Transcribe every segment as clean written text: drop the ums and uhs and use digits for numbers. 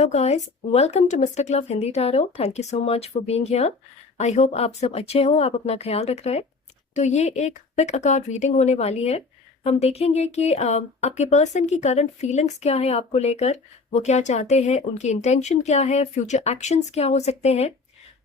Hello guys, welcome to mister club Hindi tarot. Thank you so much for being here. I hope आप सब अच्छे हो, आप अपना ख्याल रख रहे हैं। तो ये एक पिक अ कार्ड रीडिंग होने वाली है। हम देखेंगे कि आपके पर्सन की करंट फीलिंग्स क्या है आपको लेकर, वो क्या चाहते हैं, उनकी इंटेंशन क्या है, फ्यूचर एक्शंस क्या हो सकते हैं।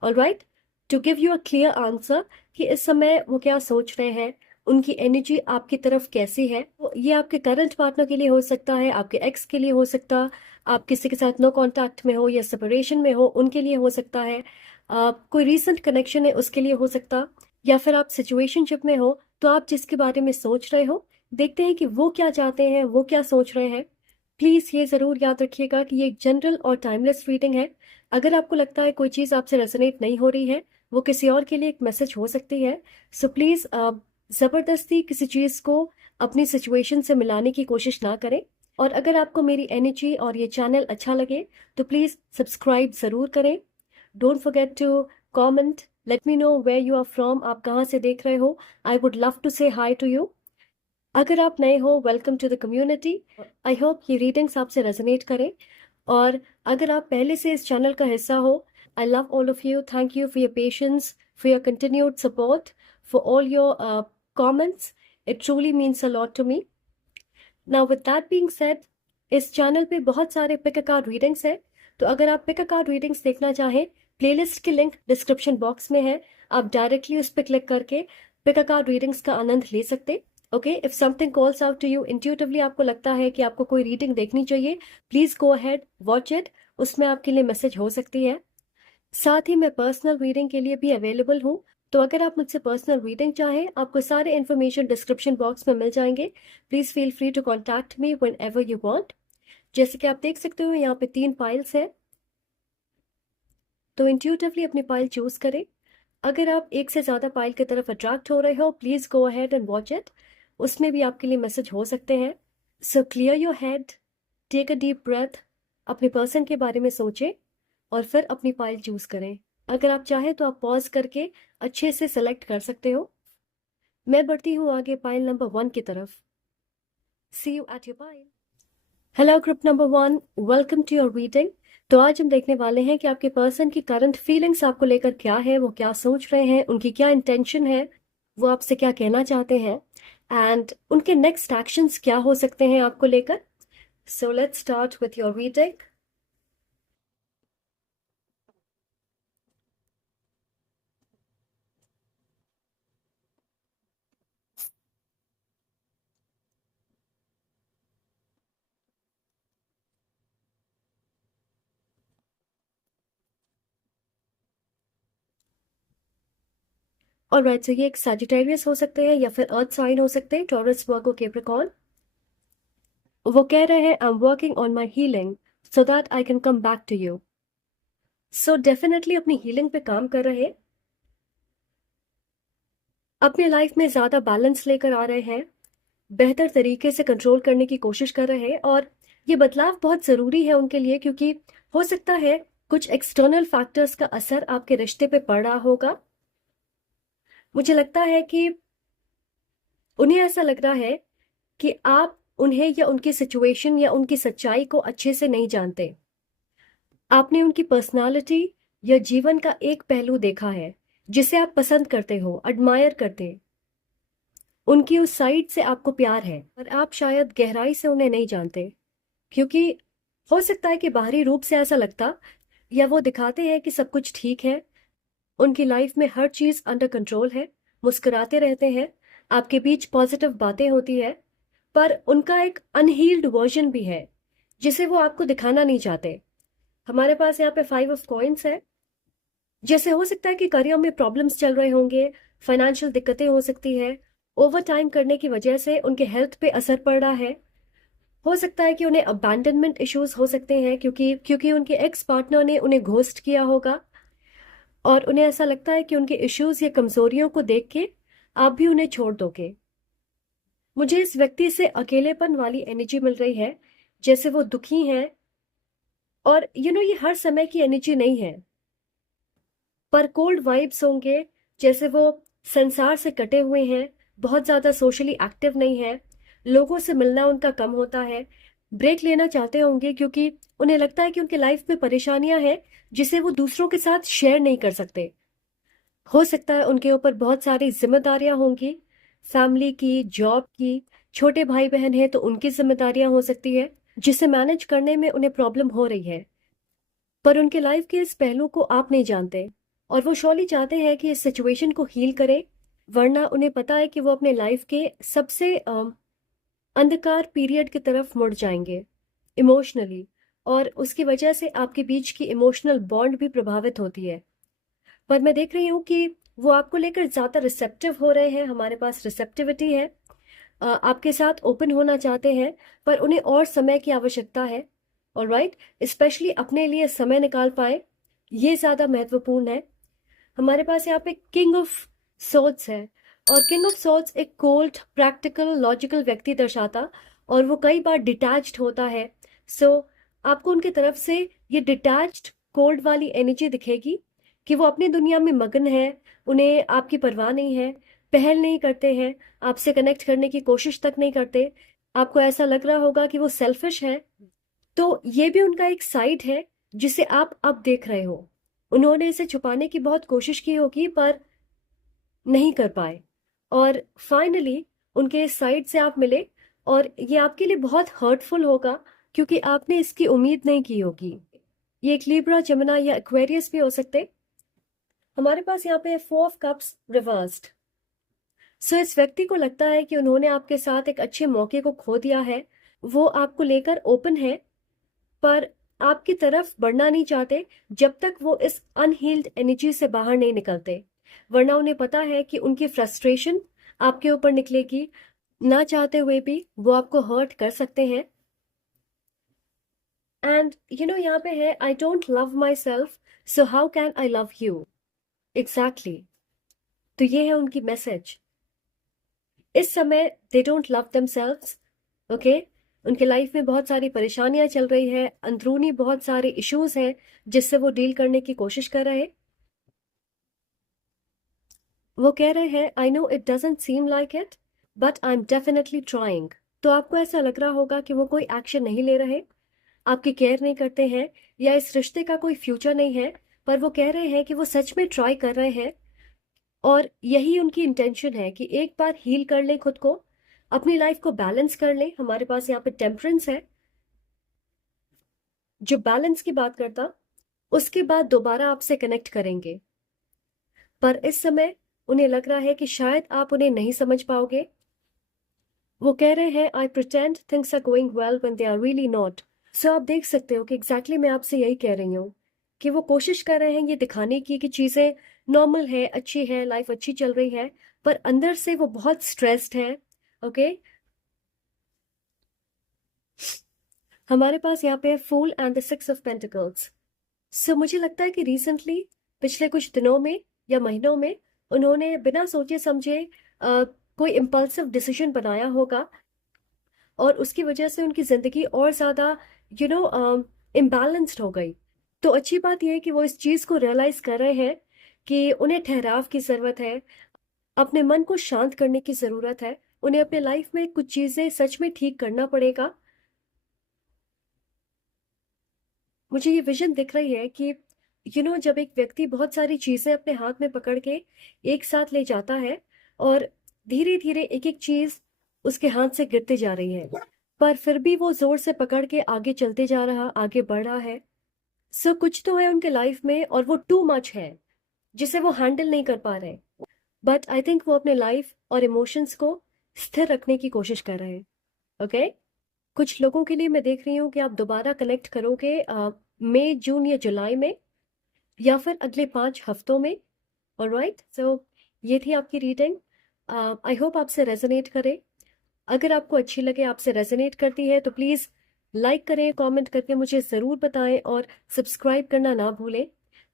Alright, to give you a clear answer कि इस समय वो क्या सोच रहे हैं, उनकी एनर्जी आपकी तरफ कैसी है। तो ये आपके करंट पार्टनर के लिए हो सकता है, आपके एक्स के लिए हो सकता, आप किसी के साथ नो कांटेक्ट में हो या सेपरेशन में हो उनके लिए हो सकता है, कोई रीसेंट कनेक्शन है उसके लिए हो सकता, या फिर आप सिचुएशनशिप में हो तो आप जिसके बारे में सोच रहे हो। देखते हैं कि वो क्या चाहते हैं, वो क्या सोच रहे हैं। प्लीज ये जरूर याद रखिएगा कि ये एक जनरल और टाइमलेस रीडिंग है। अगर आपको लगता है कोई चीज आपसे रेजोनेट नहीं हो रही है, वो किसी और के लिए एक मैसेज हो सकती है। सो प्लीज जबरदस्ती किसी चीज को अपनी सिचुएशन से मिलाने की कोशिश ना करें। और अगर आपको मेरी एनर्जी और ये चैनल अच्छा लगे तो प्लीज सब्सक्राइब जरूर करें। Don't forget to comment, let me know where you are from, आप कहाँ से देख रहे हो। I would love to say hi to you. अगर आप नए हो, welcome to the community. I hope ये रीडिंग्स आपसे रेजोनेट करें। और अगर आप पहले से इस चैनल का हिस्सा हो, I love all of you. Thank you for your patience, for your continued support, for all your comments. It truly means a lot to me. Now with that being said, इस channel पे बहुत सारे pick a card readings है। तो अगर आप pick a card readings देखना चाहें, प्लेलिस्ट की लिंक डिस्क्रिप्शन बॉक्स में है। आप डायरेक्टली उस पर क्लिक करके पिक अ कार्ड रीडिंग्स का आनंद ले सकते। Okay, if something calls out to you, intuitively आपको लगता है कि आपको कोई रीडिंग देखनी चाहिए, please go ahead, watch it. उसमें आपके लिए मैसेज हो सकती है। साथ ही मैं पर्सनल रीडिंग के लिए भी अवेलेबल हूँ। तो अगर आप मुझसे पर्सनल रीडिंग चाहें, आपको सारे इन्फॉर्मेशन डिस्क्रिप्शन बॉक्स में मिल जाएंगे। Please feel free to contact me whenever you want. जैसे कि आप देख सकते हो, यहाँ पे 3 पाइल्स है। तो इंट्यूटिवली अपनी पाइल चूज करें। अगर आप एक से ज्यादा पाइल की तरफ अट्रैक्ट हो रहे हो, please go ahead and watch it. उसमें भी आपके लिए मैसेज हो सकते हैं। So clear your head, take a deep breath, अपने पर्सन के बारे में सोचें और फिर अपनी पाइल चूज करें। अगर आप चाहें तो आप पॉज करके अच्छे से सेलेक्ट कर सकते हो। मैं बढ़ती हूँ आगे पाइल नंबर 1 की तरफ। See you at your pile. Hello group number 1, welcome to your reading. तो आज हम देखने वाले हैं कि आपके पर्सन की करंट फीलिंग्स आपको लेकर क्या है, वो क्या सोच रहे हैं, उनकी क्या इंटेंशन है, वो आपसे क्या कहना चाहते हैं, एंड उनके नेक्स्ट एक्शंस क्या हो सकते हैं आपको लेकर। So let's start with your reading. Alright, so ये एक सैजिटेरियस हो सकते हैं या फिर अर्थ साइन हो सकते हैं, टॉरस, वर्गो, कैप्रिकॉर्न। वो कह रहे हैं I am working on my healing so that I can come back to you. So definitely अपनी हीलिंग पे काम कर रहे हैं, अपने लाइफ में ज्यादा बैलेंस लेकर आ रहे हैं, बेहतर तरीके से कंट्रोल करने की कोशिश कर रहे हैं। और ये बदलाव बहुत जरूरी है उनके लिए, क्योंकि हो सकता है कुछ एक्सटर्नल फैक्टर्स का असर आपके रिश्ते पे पड़ रहा होगा। मुझे लगता है कि उन्हें ऐसा लग रहा है कि आप उन्हें या उनकी सिचुएशन या उनकी सच्चाई को अच्छे से नहीं जानते। आपने उनकी पर्सनालिटी या जीवन का एक पहलू देखा है जिसे आप पसंद करते हो, एडमायर करते। उनकी उस साइड से आपको प्यार है, पर आप शायद गहराई से उन्हें नहीं जानते। क्योंकि हो सकता है कि बाहरी रूप से ऐसा लगता, या वो दिखाते हैं कि सब कुछ ठीक है, उनकी लाइफ में हर चीज अंडर कंट्रोल है, मुस्कुराते रहते हैं, आपके बीच पॉजिटिव बातें होती है। पर उनका एक अनहील्ड वर्जन भी है जिसे वो आपको दिखाना नहीं चाहते। हमारे पास यहाँ पे 5 ऑफ कॉइंस है। जैसे हो सकता है कि करियर में प्रॉब्लम्स चल रहे होंगे, फाइनेंशियल दिक्कतें हो सकती है, ओवर टाइम करने की वजह से उनके हेल्थ पे असर पड़ रहा है। हो सकता है कि उन्हें अबैंडनमेंट इश्यूज हो सकते हैं, क्योंकि क्योंकि उनके एक्स पार्टनर ने उन्हें घोस्ट किया होगा। और उन्हें ऐसा लगता है कि उनके इश्यूज या कमजोरियों को देख के आप भी उन्हें छोड़ दोगे। मुझे इस व्यक्ति से अकेलेपन वाली एनर्जी मिल रही है, जैसे वो दुखी हैं। और ये हर समय की एनर्जी नहीं है, पर कोल्ड वाइब्स होंगे, जैसे वो संसार से कटे हुए हैं, बहुत ज्यादा सोशली एक्टिव नहीं है, लोगों से मिलना उनका कम होता है, ब्रेक लेना चाहते होंगे, क्योंकि उन्हें लगता है कि उनके लाइफ में परेशानियां हैं जिसे वो दूसरों के साथ शेयर नहीं कर सकते। हो सकता है उनके ऊपर बहुत सारी जिम्मेदारियां होंगी, फैमिली की, जॉब की, छोटे भाई बहन हैं तो उनकी जिम्मेदारियां हो सकती है, जिसे मैनेज करने में उन्हें प्रॉब्लम हो रही है। पर उनके लाइफ के इस पहलू को आप नहीं जानते, और वो शॉली चाहते हैं कि इस सिचुएशन को हील करें, वरना उन्हें पता है कि वो अपने लाइफ के सबसे अंधकार पीरियड की तरफ मुड़ जाएंगे इमोशनली, और उसकी वजह से आपके बीच की इमोशनल बॉन्ड भी प्रभावित होती है। पर मैं देख रही हूँ कि वो आपको लेकर ज़्यादा रिसेप्टिव हो रहे हैं, हमारे पास रिसेप्टिविटी है, आपके साथ ओपन होना चाहते हैं, पर उन्हें और समय की आवश्यकता है। ऑलराइट, स्पेशली अपने लिए समय निकाल पाए, ये ज़्यादा महत्वपूर्ण है। हमारे पास यहाँ पे किंग ऑफ सोर्ड्स है, और किंग ऑफ सोर्ड्स एक कोल्ड, प्रैक्टिकल, लॉजिकल व्यक्ति दर्शाता, और वो कई बार डिटैच्ड होता है। सो आपको उनकी तरफ से ये डिटैच्ड, कोल्ड वाली एनर्जी दिखेगी कि वो अपनी दुनिया में मगन है, उन्हें आपकी परवाह नहीं है, पहल नहीं करते हैं, आपसे कनेक्ट करने की कोशिश तक नहीं करते। आपको ऐसा लग रहा होगा कि वो सेल्फिश है। तो ये भी उनका एक साइड है जिसे आप अब देख रहे हो। उन्होंने इसे छुपाने की बहुत कोशिश की होगी, पर नहीं कर पाए, और फाइनली उनके इस साइड से आप मिले, और ये आपके लिए बहुत हर्टफुल होगा, क्योंकि आपने इसकी उम्मीद नहीं की होगी। ये एक लिब्रा, जमुना या एक्वेरियस भी हो सकते। हमारे पास यहाँ पे 4 ऑफ कप्स रिवर्स्ड। सो इस व्यक्ति को लगता है कि उन्होंने आपके साथ एक अच्छे मौके को खो दिया है। वो आपको लेकर ओपन है, पर आपकी तरफ बढ़ना नहीं चाहते जब तक वो इस अनहील्ड एनर्जी से बाहर नहीं निकलते, वरना उन्हें पता है कि उनकी फ्रस्ट्रेशन आपके ऊपर निकलेगी। ना चाहते हुए भी वो आपको हर्ट कर सकते हैं। एंड यहाँ पे है, I don't love my self, so how can I love you. Exactly. तो ये है उनकी मैसेज। इस समय they don't love themselves. Okay, उनके लाइफ में बहुत सारी परेशानियां चल रही है, अंदरूनी बहुत सारे इश्यूज हैं जिससे वो डील करने की कोशिश कर रहे हैं। वो कह रहे हैं, I know it doesn't seem like it, but I am definitely trying. तो आपको ऐसा लग रहा होगा कि वो कोई एक्शन नहीं ले रहे, आपकी केयर नहीं करते हैं, या इस रिश्ते का कोई फ्यूचर नहीं है, पर वो कह रहे हैं कि वो सच में ट्राई कर रहे हैं, और यही उनकी इंटेंशन है कि एक बार हील कर लें खुद को, अपनी लाइफ को बैलेंस कर लें। हमारे पास यहाँ पे टेम्परेंस है जो बैलेंस की बात करता, उसके बाद दोबारा आपसे कनेक्ट करेंगे। पर इस समय उन्हें लग रहा है कि शायद आप उन्हें नहीं समझ पाओगे। वो कह रहे हैं, I pretend things are going well when they are really not. So आप देख सकते हो कि एग्जैक्टली मैं आपसे यही कह रही हूँ कि वो कोशिश कर रहे हैं ये दिखाने की कि चीज़ें नॉर्मल है, अच्छी है, लाइफ अच्छी चल रही है, पर अंदर से वो बहुत स्ट्रेस्ड है। ओके, हमारे पास यहाँ पे है fool and the 6 of pentacles. So मुझे लगता है कि रिसेंटली, पिछले कुछ दिनों में या महीनों में, उन्होंने बिना सोचे समझे कोई इम्पल्सिव डिसीजन बनाया होगा, और उसकी वजह से उनकी ज़िंदगी और ज़्यादा यू नो इम्बैलेंस्ड हो गई। तो अच्छी बात यह है कि वो इस चीज़ को रियलाइज़ कर रहे हैं कि उन्हें ठहराव की ज़रूरत है, अपने मन को शांत करने की ज़रूरत है, उन्हें अपने लाइफ में कुछ चीज़ें सच में ठीक करना पड़ेगा। मुझे ये विजन दिख रही है कि जब एक व्यक्ति बहुत सारी चीज़ें अपने हाथ में पकड़ के एक साथ ले जाता है, और धीरे धीरे एक एक चीज़ उसके हाथ से गिरती जा रही है, पर फिर भी वो जोर से पकड़ के आगे चलते जा रहा, आगे बढ़ रहा है। सो कुछ तो है उनके लाइफ में, और वो टू मच है जिसे वो हैंडल नहीं कर पा रहे, बट आई थिंक वो अपने लाइफ और इमोशंस को स्थिर रखने की कोशिश कर रहे हैं। ओके, कुछ लोगों के लिए मैं देख रही हूँ कि आप दोबारा कनेक्ट करोगे मई, जून या जुलाई में, या फिर अगले 5 हफ्तों में। ऑलराइट, सो ये थी आपकी रीडिंग। आई होप आपसे रेजोनेट करे। अगर आपको अच्छी लगे, आपसे रेजोनेट करती है, तो प्लीज़ लाइक करें, कमेंट करके मुझे ज़रूर बताएं, और सब्सक्राइब करना ना भूलें।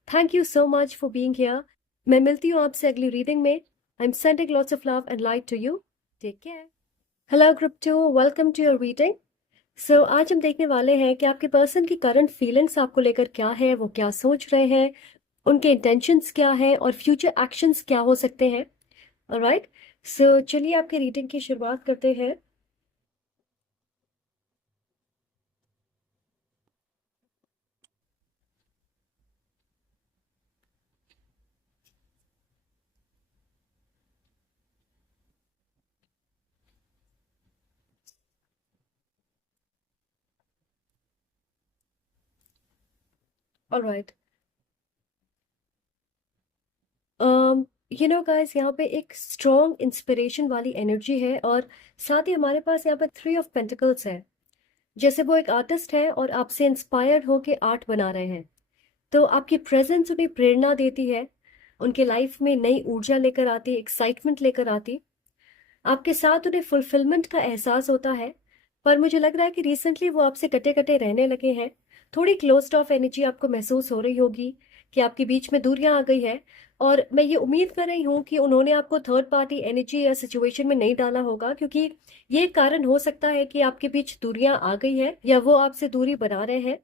Thank you so much for being here. मैं मिलती हूँ आपसे अगली रीडिंग में। I am sending lots of love and light to you. Take care. Hello group 2, welcome to your reading. So आज हम देखने वाले हैं कि आपके पर्सन की करंट फीलिंग्स आपको लेकर क्या है, वो क्या सोच रहे हैं, उनके इंटेंशंस क्या हैं, और फ्यूचर एक्शंस क्या हो सकते हैं। ऑलराइट, सो चलिए आपके रीडिंग की शुरुआत करते हैं। ऑलराइट। गाइस, यहाँ पे एक स्ट्रॉन्ग इंस्पिरेशन वाली एनर्जी है, और साथ ही हमारे पास यहाँ पे थ्री ऑफ पेंटिकल्स है। जैसे वो एक आर्टिस्ट है और आपसे इंस्पायर होके आर्ट बना रहे हैं, तो आपकी प्रेजेंस उन्हें प्रेरणा देती है, उनके लाइफ में नई ऊर्जा लेकर आती, एक्साइटमेंट लेकर आती। आपके साथ उन्हें फुलफिलमेंट का एहसास होता है। पर मुझे लग रहा है कि रिसेंटली वो आपसे कटे कटे रहने लगे हैं। थोड़ी क्लोज्ड ऑफ एनर्जी आपको महसूस हो रही होगी कि आपके बीच में दूरियां आ गई है। और मैं ये उम्मीद कर रही हूँ कि उन्होंने आपको थर्ड पार्टी एनर्जी या सिचुएशन में नहीं डाला होगा, क्योंकि ये कारण हो सकता है कि आपके बीच दूरियां आ गई है या वो आपसे दूरी बना रहे हैं।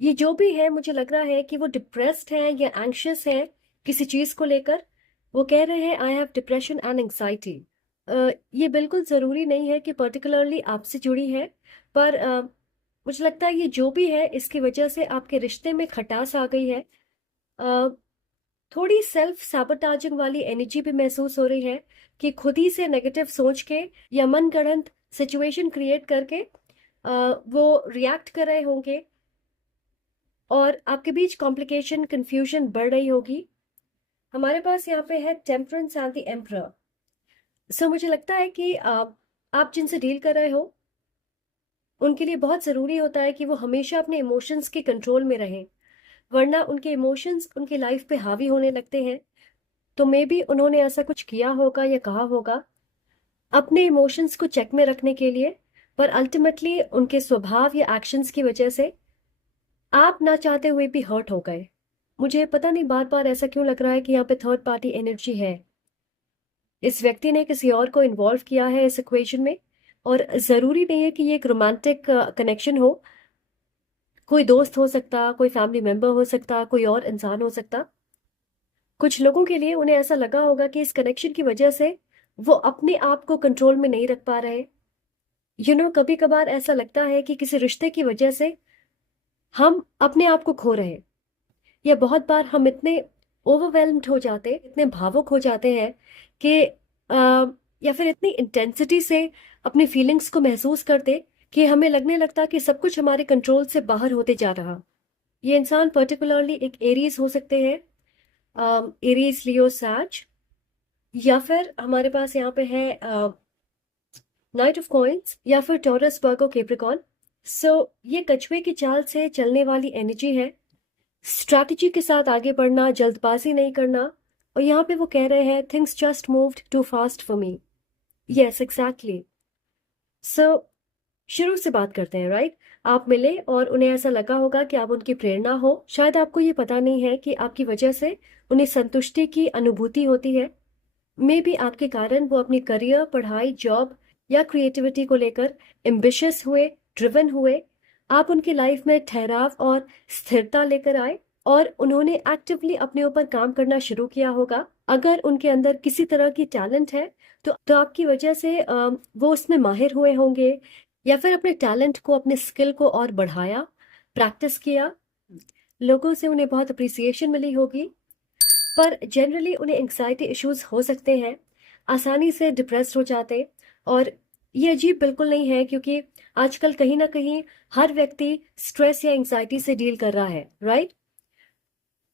ये जो भी है, मुझे लग रहा है कि वो डिप्रेस्ड है या एंग्शियस है किसी चीज को लेकर। वो कह रहे हैं I have depression and anxiety. ये बिल्कुल ज़रूरी नहीं है कि पर्टिकुलरली आपसे जुड़ी है, पर मुझे लगता है ये जो भी है इसकी वजह से आपके रिश्ते में खटास आ गई है। अ, थोड़ी सेल्फ सैबोटाजिंग वाली एनर्जी भी महसूस हो रही है कि खुद ही से नेगेटिव सोच के या मन गढ़ंत सिचुएशन क्रिएट करके वो रिएक्ट कर रहे होंगे, और आपके बीच कॉम्प्लिकेशन कंफ्यूजन बढ़ रही होगी। हमारे पास यहाँ पे है टेम्परेंस एंड द एम्परर। सो मुझे लगता है कि आप जिनसे डील कर रहे हो उनके लिए बहुत ज़रूरी होता है कि वो हमेशा अपने इमोशंस के कंट्रोल में रहें, वरना उनके इमोशंस उनकी लाइफ पे हावी होने लगते हैं। तो मे बी उन्होंने ऐसा कुछ किया होगा या कहा होगा अपने इमोशंस को चेक में रखने के लिए, पर अल्टीमेटली उनके स्वभाव या एक्शंस की वजह से आप ना चाहते हुए भी हर्ट हो गए। मुझे पता नहीं बार बार ऐसा क्यों लग रहा है कि यहाँ पे थर्ड पार्टी एनर्जी है। इस व्यक्ति ने किसी और को इन्वॉल्व किया है इस इक्वेशन में, और ज़रूरी नहीं है कि ये एक रोमांटिक कनेक्शन हो। कोई दोस्त हो सकता, कोई फैमिली मेंबर हो सकता, कोई और इंसान हो सकता। कुछ लोगों के लिए उन्हें ऐसा लगा होगा कि इस कनेक्शन की वजह से वो अपने आप को कंट्रोल में नहीं रख पा रहे। कभी कभार ऐसा लगता है कि किसी रिश्ते की वजह से हम अपने आप को खो रहे हैं, या बहुत बार हम इतने ओवरवेल्म्ड हो जाते, इतने भावुक हो जाते हैं कि या फिर इतनी इंटेंसिटी से अपनी फीलिंग्स को महसूस करते कि हमें लगने लगता कि सब कुछ हमारे कंट्रोल से बाहर होते जा रहा। ये इंसान पर्टिकुलरली एक एरीज हो सकते हैं, एरीज, लियो, सैज, या फिर हमारे पास यहाँ पे है नाइट ऑफ कॉइंस, या फिर टॉरस, वर्गो, कैप्रिकॉर्न। सो ये कछुए की चाल से चलने वाली एनर्जी है। स्ट्रैटेजी के साथ आगे बढ़ना, जल्दबाजी नहीं करना। और यहाँ पे वो कह रहे हैं things just moved too fast for me. Yes, exactly. So शुरू से बात करते हैं, राइट। आप मिले और उन्हें ऐसा लगा होगा कि आप उनकी प्रेरणा हो। शायद आपको ये पता नहीं है कि आपकी वजह से उन्हें संतुष्टि की अनुभूति होती है। मे भी आपके कारण वो अपनी करियर, पढ़ाई, जॉब या क्रिएटिविटी को लेकर एम्बिशियस हुए, ड्रिवन हुए। आप उनकी लाइफ में ठहराव और स्थिरता लेकर आए, और उन्होंने एक्टिवली अपने ऊपर काम करना शुरू किया होगा। अगर उनके अंदर किसी तरह की टैलेंट है तो आपकी वजह से वो उसमें माहिर हुए होंगे, या फिर अपने टैलेंट को, अपने स्किल को और बढ़ाया, प्रैक्टिस किया। लोगों से उन्हें बहुत अप्रिसिएशन मिली होगी। पर जनरली उन्हें एंग्जाइटी इश्यूज हो सकते हैं, आसानी से डिप्रेस्ड हो जाते। और ये अजीब बिल्कुल नहीं है, क्योंकि आजकल कहीं ना कहीं हर व्यक्ति स्ट्रेस या एंग्जाइटी से डील कर रहा है, राइट।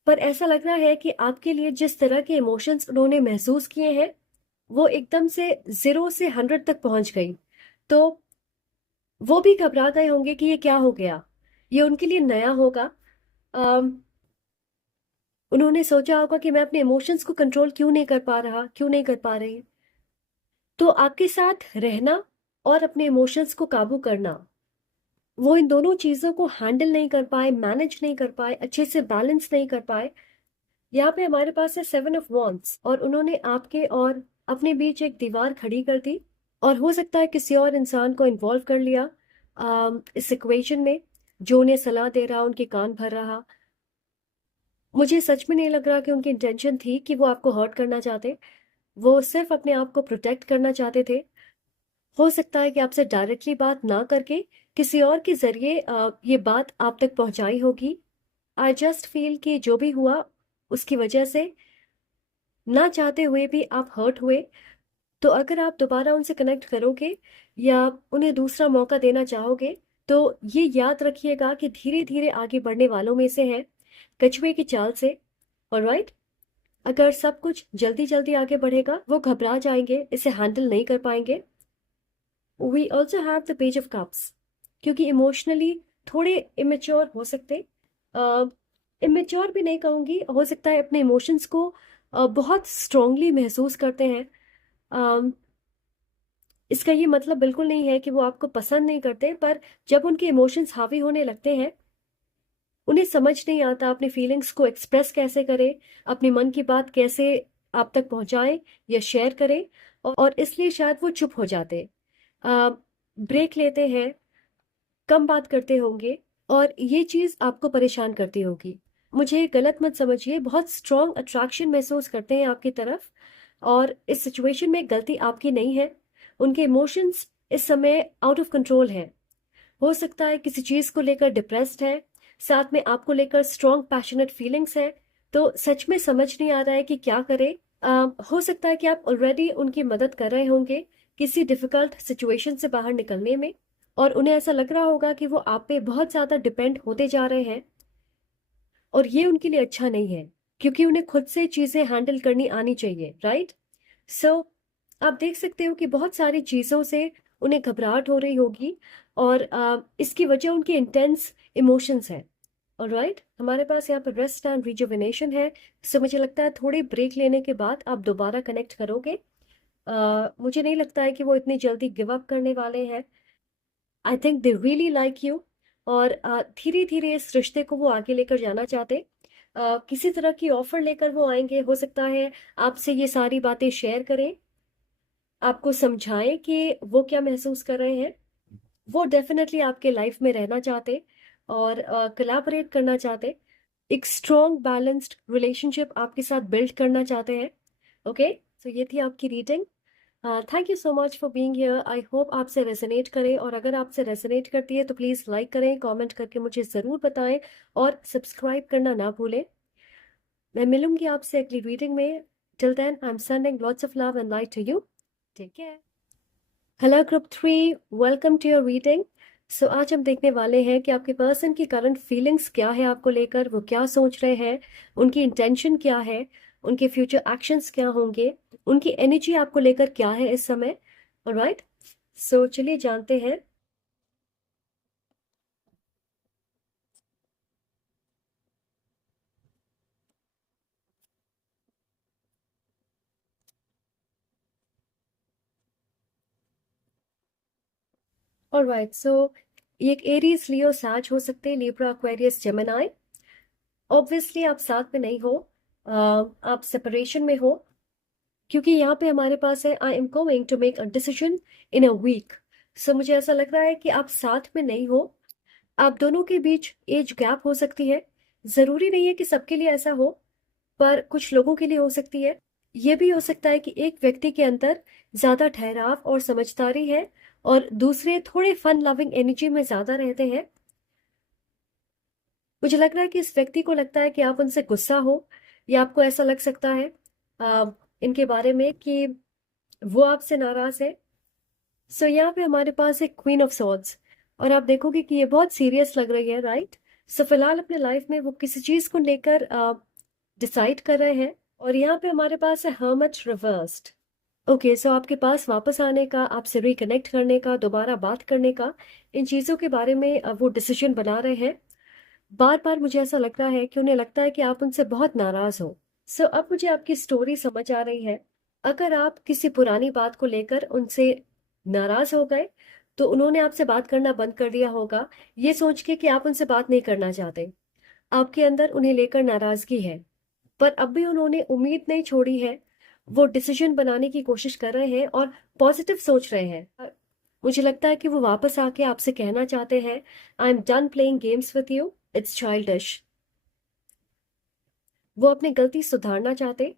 पर ऐसा लग रहा है कि आपके लिए जिस तरह के इमोशंस उन्होंने महसूस किए हैं वो एकदम से 0 से 100 तक पहुंच गई। तो वो भी घबरा गए होंगे कि ये क्या हो गया। ये उनके लिए नया होगा। अम, उन्होंने सोचा होगा कि मैं अपने इमोशंस को कंट्रोल क्यों नहीं कर पा रहा, क्यों नहीं कर पा रही। तो आपके साथ रहना और अपने इमोशंस को काबू करना, वो इन दोनों चीजों को हैंडल नहीं कर पाए, मैनेज नहीं कर पाए, अच्छे से बैलेंस नहीं कर पाए। यहाँ पे हमारे पास है 7 ऑफ वॉन्ड्स, और उन्होंने आपके और अपने बीच एक दीवार खड़ी कर दी, और हो सकता है किसी और इंसान को इन्वॉल्व कर लिया इस इक्वेशन में, जो उन्हें सलाह दे रहा, उनके कान भर रहा। मुझे सच में नहीं लग रहा कि उनकी इंटेंशन थी कि वो आपको हर्ट करना चाहते। वो सिर्फ अपने आप को प्रोटेक्ट करना चाहते थे। हो सकता है कि आपसे डायरेक्टली बात ना करके किसी और के जरिए ये बात आप तक पहुंचाई होगी। आई जस्ट फील कि जो भी हुआ उसकी वजह से ना चाहते हुए भी आप हर्ट हुए। तो अगर आप दोबारा उनसे कनेक्ट करोगे या उन्हें दूसरा मौका देना चाहोगे, तो ये याद रखिएगा कि धीरे धीरे आगे बढ़ने वालों में से है, कछुए की चाल से। ऑलराइट, अगर सब कुछ जल्दी जल्दी आगे बढ़ेगा, वो घबरा जाएंगे, इसे हैंडल नहीं कर पाएंगे। We also have the page of cups, क्योंकि इमोशनली थोड़े इमेच्योर हो सकते, इमेच्योर भी नहीं कहूंगी, हो सकता है अपने इमोशंस को बहुत स्ट्रांगली महसूस करते हैं। अम, इसका ये मतलब बिल्कुल नहीं है कि वो आपको पसंद नहीं करते, पर जब उनके इमोशंस हावी होने लगते हैं, उन्हें समझ नहीं आता अपनी फीलिंग्स को एक्सप्रेस कैसे करें, अपने मन की बात कैसे आप तक पहुंचाएं या शेयर करें, और इसलिए शायद वो चुप हो जाते, ब्रेक लेते हैं, कम बात करते होंगे, और ये चीज़ आपको परेशान करती होगी। मुझे गलत मत समझिए, बहुत स्ट्रॉन्ग अट्रैक्शन महसूस करते हैं आपकी तरफ, और इस सिचुएशन में गलती आपकी नहीं है। उनके इमोशंस इस समय आउट ऑफ कंट्रोल है। हो सकता है किसी चीज़ को लेकर डिप्रेस्ड है, साथ में आपको लेकर स्ट्रॉन्ग पैशनेट फीलिंग्स है, तो सच में समझ नहीं आ रहा है कि क्या करें। हो सकता है कि आप ऑलरेडी उनकी मदद कर रहे होंगे किसी डिफिकल्ट सिचुएशन से बाहर निकलने में, और उन्हें ऐसा लग रहा होगा कि वो आप पे बहुत ज़्यादा डिपेंड होते जा रहे हैं, और ये उनके लिए अच्छा नहीं है, क्योंकि उन्हें खुद से चीज़ें हैंडल करनी आनी चाहिए। राइट, सो आप देख सकते हो कि बहुत सारी चीज़ों से उन्हें घबराहट हो रही होगी, और इसकी वजह उनके इंटेंस इमोशंस है। ऑलराइट, हमारे पास यहाँ पर रेस्ट एंड रिजुविनेशन है, सो मुझे लगता है थोड़ी ब्रेक लेने के बाद आप दोबारा कनेक्ट करोगे। मुझे नहीं लगता है कि वो इतनी जल्दी गिव अप करने वाले हैं। I think they really like you, और धीरे धीरे इस रिश्ते को वो आगे लेकर जाना चाहते। किसी तरह की ऑफर लेकर वो आएंगे, हो सकता है आपसे ये सारी बातें शेयर करें, आपको समझाएं कि वो क्या महसूस कर रहे हैं। वो डेफिनेटली आपके लाइफ में रहना चाहते और कोलैबोरेट करना चाहते, एक स्ट्रॉन्ग बैलेंस्ड रिलेशनशिप आपके साथ बिल्ड करना चाहते हैं। ओके, तो ये थी आपकी reading. Thank you so much for being here. I hope आपसे रेजोनेट करे, और अगर आपसे रेजोनेट करती है तो प्लीज़ लाइक करें, कमेंट करके मुझे ज़रूर बताएं, और सब्सक्राइब करना ना भूलें। मैं मिलूंगी आपसे अगली रीडिंग में। Till then I am sending lots of love and light to you. Take care. Hello group 3, welcome to your reading. So आज हम देखने वाले हैं कि आपके पर्सन की करंट फीलिंग्स क्या है आपको लेकर, वो क्या सोच रहे हैं, उनकी इंटेंशन क्या है, उनके फ्यूचर एक्शंस क्या होंगे, उनकी एनर्जी आपको लेकर क्या है इस समय। ऑलराइट, सो चलिए जानते हैं। ऑलराइट, सो ये एक एरीज, लियो, सैज हो सकते हैं, लिब्रा, एक्वेरियस, जेमिनी। ऑब्वियसली आप साथ में नहीं हो, आप सेपरेशन में हो, क्योंकि यहाँ पे हमारे पास है I am going to make a decision in a week. So मुझे ऐसा लग रहा है कि आप साथ में नहीं हो, आप दोनों के बीच एज गैप हो सकती है। जरूरी नहीं है कि सबके लिए ऐसा हो, पर कुछ लोगों के लिए हो सकती है। ये भी हो सकता है कि एक व्यक्ति के अंदर ज्यादा ठहराव और समझदारी है, और दूसरे थोड़े फन लविंग एनर्जी में ज्यादा रहते हैं। मुझे लग रहा है कि इस व्यक्ति को लगता है कि आप उनसे गुस्सा हो, या आपको ऐसा लग सकता है आ, इनके बारे में कि वो आपसे नाराज है। सो यहाँ पे हमारे पास है क्वीन ऑफ सॉर्ड्स, और आप देखोगे कि ये बहुत सीरियस लग रही है। राइट, सो फिलहाल अपने लाइफ में वो किसी चीज को लेकर डिसाइड कर रहे हैं, और यहाँ पे हमारे पास है हर्मिट रिवर्स्ड। ओके, सो आपके पास वापस आने का, आपसे रिकनेक्ट करने का, दोबारा बात करने का, इन चीज़ों के बारे में वो डिसीजन बना रहे हैं। बार बार मुझे ऐसा लग रहा है कि उन्हें लगता है कि आप उनसे बहुत नाराज हो। सो अब मुझे आपकी स्टोरी समझ आ रही है। अगर आप किसी पुरानी बात को लेकर उनसे नाराज हो गए, तो उन्होंने आपसे बात करना बंद कर दिया होगा, ये सोच के कि आप उनसे बात नहीं करना चाहते। आपके अंदर उन्हें लेकर नाराजगी है, पर अब भी उन्होंने उम्मीद नहीं छोड़ी है। वो डिसीजन बनाने की कोशिश कर रहे हैं और पॉजिटिव सोच रहे हैं। मुझे लगता है कि वो वापस आके आपसे कहना चाहते हैं, I am done playing games with you, it's childish. वो अपनी गलती सुधारना चाहते।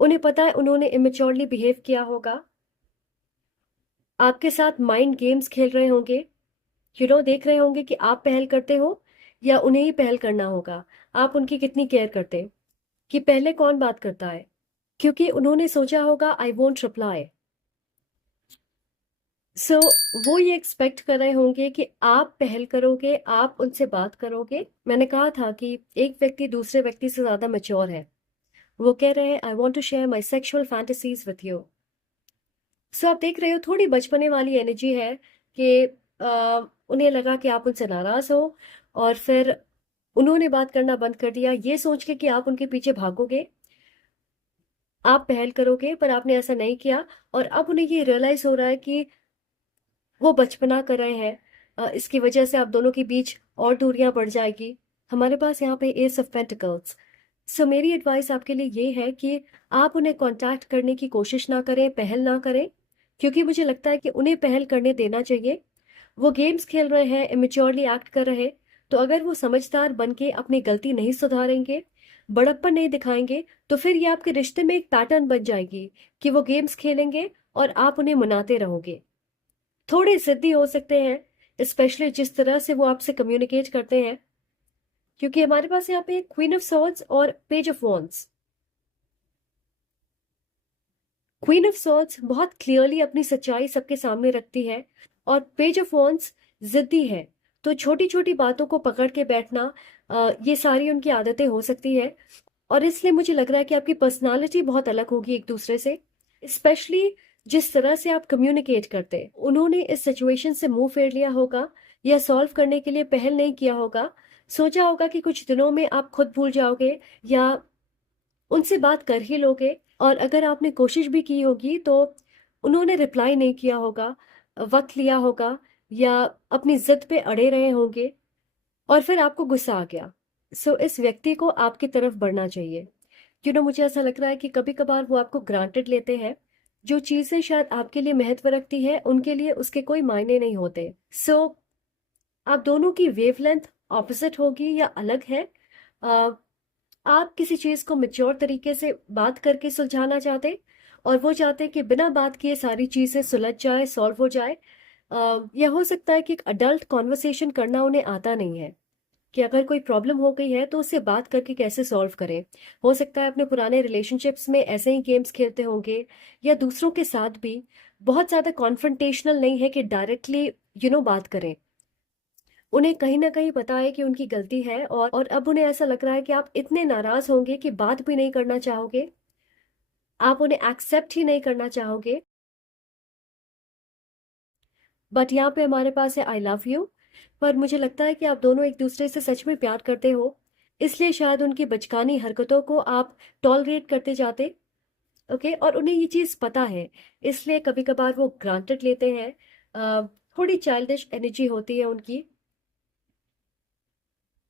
उन्हें पता है उन्होंने इमेच्योरली बिहेव किया होगा, आपके साथ माइंड गेम्स खेल रहे होंगे। देख रहे होंगे कि आप पहल करते हो या उन्हें ही पहल करना होगा, आप उनकी कितनी केयर करते, कि पहले कौन बात करता है। क्योंकि उन्होंने सोचा होगा आई वोंट रिप्लाई। सो वो ये एक्सपेक्ट कर रहे होंगे कि आप पहल करोगे, आप उनसे बात करोगे। मैंने कहा था कि एक व्यक्ति दूसरे व्यक्ति से ज़्यादा मैच्योर है। वो कह रहे हैं, I want to share my sexual fantasies with you. So आप देख रहे हो थोड़ी बचपने वाली एनर्जी है कि उन्हें लगा कि आप उनसे नाराज़ हो, और फिर उन्होंने बात करना बंद कर दिया ये सोच के कि आप उनके पीछे भागोगे, आप पहल करोगे, पर आपने ऐसा नहीं किया। और अब उन्हें ये रियलाइज हो रहा है कि वो बचपना कर रहे हैं, इसकी वजह से आप दोनों के बीच और दूरियां बढ़ जाएगी। हमारे पास यहाँ पे एस ऑफ पेंटिकल्स। सो मेरी एडवाइस आपके लिए ये है कि आप उन्हें कांटेक्ट करने की कोशिश ना करें, पहल ना करें, क्योंकि मुझे लगता है कि उन्हें पहल करने देना चाहिए। वो गेम्स खेल रहे हैं, इमेच्योरली एक्ट कर रहे, तो अगर वो समझदार बन के अपनी गलती नहीं सुधारेंगे, बड़प्पन नहीं दिखाएंगे, तो फिर ये आपके रिश्ते में एक पैटर्न बन जाएगी कि वो गेम्स खेलेंगे और आप उन्हें मनाते रहोगे। थोड़े जिद्दी हो सकते हैं, स्पेशली जिस तरह से वो आपसे कम्युनिकेट करते हैं, क्योंकि हमारे पास यहाँ पे क्वीन ऑफ सॉर्ड्स और page of wands. Queen of swords बहुत क्लियरली अपनी सच्चाई सबके सामने रखती है, और पेज ऑफ वॉन्ड्स जिद्दी है। तो छोटी छोटी बातों को पकड़ के बैठना, ये सारी उनकी आदतें हो सकती है। और इसलिए मुझे लग रहा है कि आपकी पर्सनालिटी बहुत अलग होगी एक दूसरे से, स्पेशली जिस तरह से आप कम्युनिकेट करते हैं। उन्होंने इस सिचुएशन से मुंह फेर लिया होगा, या सॉल्व करने के लिए पहल नहीं किया होगा। सोचा होगा कि कुछ दिनों में आप खुद भूल जाओगे, या उनसे बात कर ही लोगे। और अगर आपने कोशिश भी की होगी तो उन्होंने रिप्लाई नहीं किया होगा, वक्त लिया होगा, या अपनी जिद पे अड़े रहे होंगे, और फिर आपको गुस्सा आ गया। सो इस व्यक्ति को आपकी तरफ बढ़ना चाहिए। मुझे ऐसा लग रहा है कि कभी कभार वो आपको ग्रांटेड लेते हैं। जो चीजें शायद आपके लिए महत्व रखती है, उनके लिए उसके कोई मायने नहीं होते। सो आप दोनों की वेवलेंथ ऑपोजिट होगी या अलग है। अ, आप किसी चीज को मेच्योर तरीके से बात करके सुलझाना चाहते, और वो चाहते कि बिना बात किए सारी चीजें सुलझ जाए, सॉल्व हो जाए। या हो सकता है कि एक अडल्ट कॉन्वर्सेशन करना उन्हें आता नहीं है, कि अगर कोई प्रॉब्लम हो गई है तो उससे बात करके कैसे सॉल्व करें। हो सकता है अपने पुराने रिलेशनशिप्स में ऐसे ही गेम्स खेलते होंगे, या दूसरों के साथ भी बहुत ज़्यादा कॉन्फ्रंटेशनल नहीं है कि डायरेक्टली बात करें। उन्हें कहीं ना कहीं पता है कि उनकी गलती है, और अब उन्हें ऐसा लग रहा है कि आप इतने नाराज होंगे कि बात भी नहीं करना चाहोगे, आप उन्हें एक्सेप्ट ही नहीं करना चाहोगे। बट यहाँ पे हमारे पास है आई लव यू। पर मुझे लगता है कि आप दोनों एक दूसरे से सच में प्यार करते हो, इसलिए शायद उनकी बचकानी हरकतों को आप टॉलरेट करते जाते। ओके, और उन्हें ये चीज़ पता है, इसलिए कभी कभार वो ग्रांटेड लेते हैं। अ, थोड़ी चाइल्डिश एनर्जी होती है उनकी,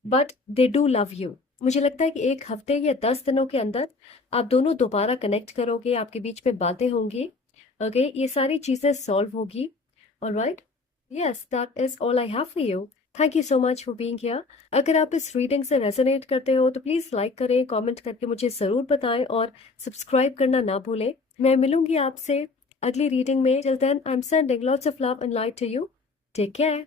but they do love you. मुझे लगता है कि 1 हफ्ते या 10 दिनों के अंदर आप दोनों दोबारा कनेक्ट करोगे, आपके बीच में बातें होंगी। ओके, ये सारी चीज़ें सॉल्व होगी। Alright, yes, that is all I have for you. Thank you so much for being here. अगर आप इस रीडिंग से रेजोनेट करते हो तो प्लीज़ लाइक करें, कमेंट करके मुझे ज़रूर बताएं, और सब्सक्राइब करना ना भूलें। मैं मिलूंगी आपसे अगली रीडिंग में। Till then I am sending lots of love and light to you. Take care.